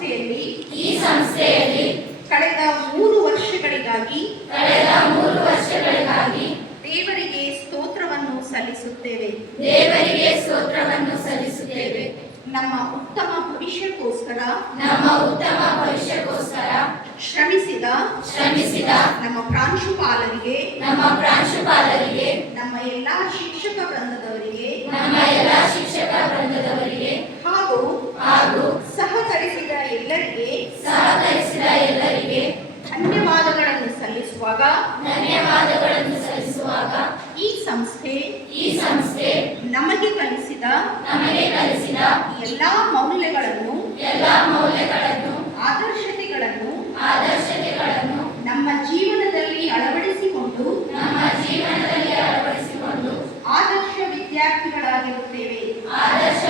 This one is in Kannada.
ಸಂಸ್ಥೆಯಲ್ಲಿ ಈ ಸಂಸ್ಥೆಯಲ್ಲಿ ಕಳೆದ ಮೂರು ವರ್ಷಗಳಿಗಾಗಿ ಕಳೆದ ಮೂರು ವರ್ಷಗಳಿಗಾಗಿ ದೇವರಿಗೆ ಸ್ತೋತ್ರವನ್ನು ಸಲ್ಲಿಸುತ್ತೇವೆ. ದೇವರಿಗೆ ಸ್ತೋತ್ರವನ್ನು ಸಲ್ಲಿಸುತ್ತೇವೆ. ನಮ್ಮ ಉತ್ತಮ ಭವಿಷ್ಯಕ್ಕೋಸ್ಕರ ನಮ್ಮ ಉತ್ತಮ ಭವಿಷ್ಯಕ್ಕೋಸ್ಕರ ಶ್ರಮಿಸಿದ ಶ್ರಮಿಸಿದ ನಮ್ಮ ಪ್ರಾಂಶುಪಾಲರಿಗೆ ನಮ್ಮ ಪ್ರಾಂಶುಪಾಲರಿಗೆ ನಮ್ಮ ಎಲ್ಲಾ ಶಿಕ್ಷಕ ವೃಂದದವರಿಗೆ ನಮ್ಮ ಎಲ್ಲ ಎಲ್ಲರಿಗೆ ಸಹಕರಿಸಿದ ಎಲ್ಲರಿಗೆ ಧನ್ಯವಾದಗಳನ್ನು ಸಲ್ಲಿಸುವಾಗ ಧನ್ಯವಾದಗಳನ್ನು ಸಲ್ಲಿಸುವಾಗ ಈ ಸಂಸ್ಥೆ ಈ ಸಂಸ್ಥೆ ನಮಗೆ ಕಲಿಸಿದ ನಮಗೆ ಕಲಿಸಿದ ಎಲ್ಲಾ ಮೌಲ್ಯಗಳನ್ನು ಎಲ್ಲಾ ಮೌಲ್ಯಗಳನ್ನು ಆದರ್ಶತೆಗಳನ್ನು ಆದರ್ಶತೆಗಳನ್ನು ನಮ್ಮ ಜೀವನದಲ್ಲಿ ಅಳವಡಿಸಿಕೊಂಡು ನಮ್ಮ ಜೀವನದಲ್ಲಿ ಅಳವಡಿಸಿಕೊಂಡು ಆದರ್ಶ ವಿದ್ಯಾರ್ಥಿಗಳಾಗಿರುತ್ತೇವೆ. ಆದರ್ಶ